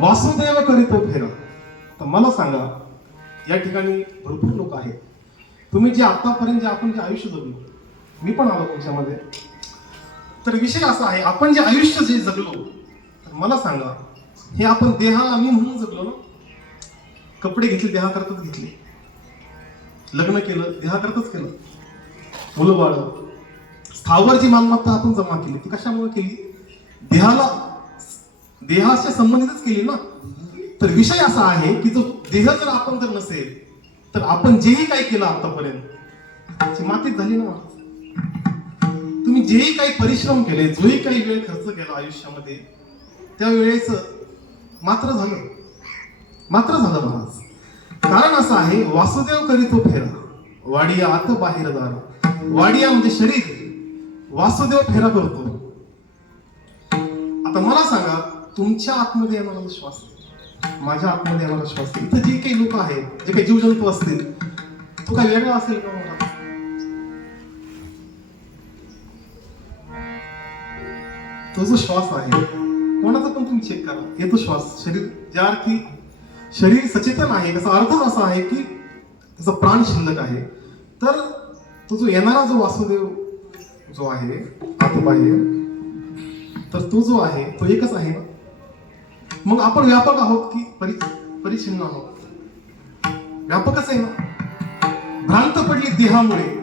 वासुदेव करीतो फेरा. तर मला सांगा, या ठिकाणी भरपूर लोक आहेत. तुम्ही जे आतापर्यंत आपण जे आयुष्य जगलो, मी पण आलो तुमच्यामध्ये. तर विषय असा आहे, आपण जे आयुष्य जे जगलो, तर मला सांगा, हे आपण देहाला मी म्हणून जगलो ना. कपडे घेतले देहाकरताच घेतले, लग्न केलं देहाकरताच केलं, मुलं बाळ, स्थावर जी मालमत्ता आपण जमा केली ती कशामुळे केली? देहाच्या संबंधितच केली ना. तर विषय असा आहे की जो देह जर आपण जर नसेल, तर आपण जेही काही केलं आतापर्यंत त्याची मातीत झाली ना. तुम्ही जेही काही परिश्रम केले, जोही काही वेळ खर्च केला आयुष्यामध्ये, त्या वेळेच मात्र झालं महाराज. कारण असं आहे, वासुदेव करीतो फेरा, वाडिया आत बाहेर दारा. वाडिया म्हणजे शरीर, वासुदेव फेरा करतो. आता मला सांगा, तुमच्या आतमध्ये येणारा श्वास, माझ्या आतमध्ये येणारा श्वास, इथं जे काही लोक आहेत, जे काही जीवजंतू असतील, तो काय वेगळा असेल का मला? तो जो श्वास आहे कोणाचा पण तुम्ही चेक करा, येतो श्वास. शरीर ज्या अर्थी शरीर सचेतन आहे, त्याचा अर्थच असा आहे की त्याचा प्राण शिल्लक आहे. तर तो जो येणारा जो वासुदेव जो आहे आतबाहेर, तर तो जो आहे तो एकच आहे ना. मग आपण व्यापक आहोत की परिच्छिन्न आहोत? व्यापकच आहे ना. भ्रांत पडली देहामुळे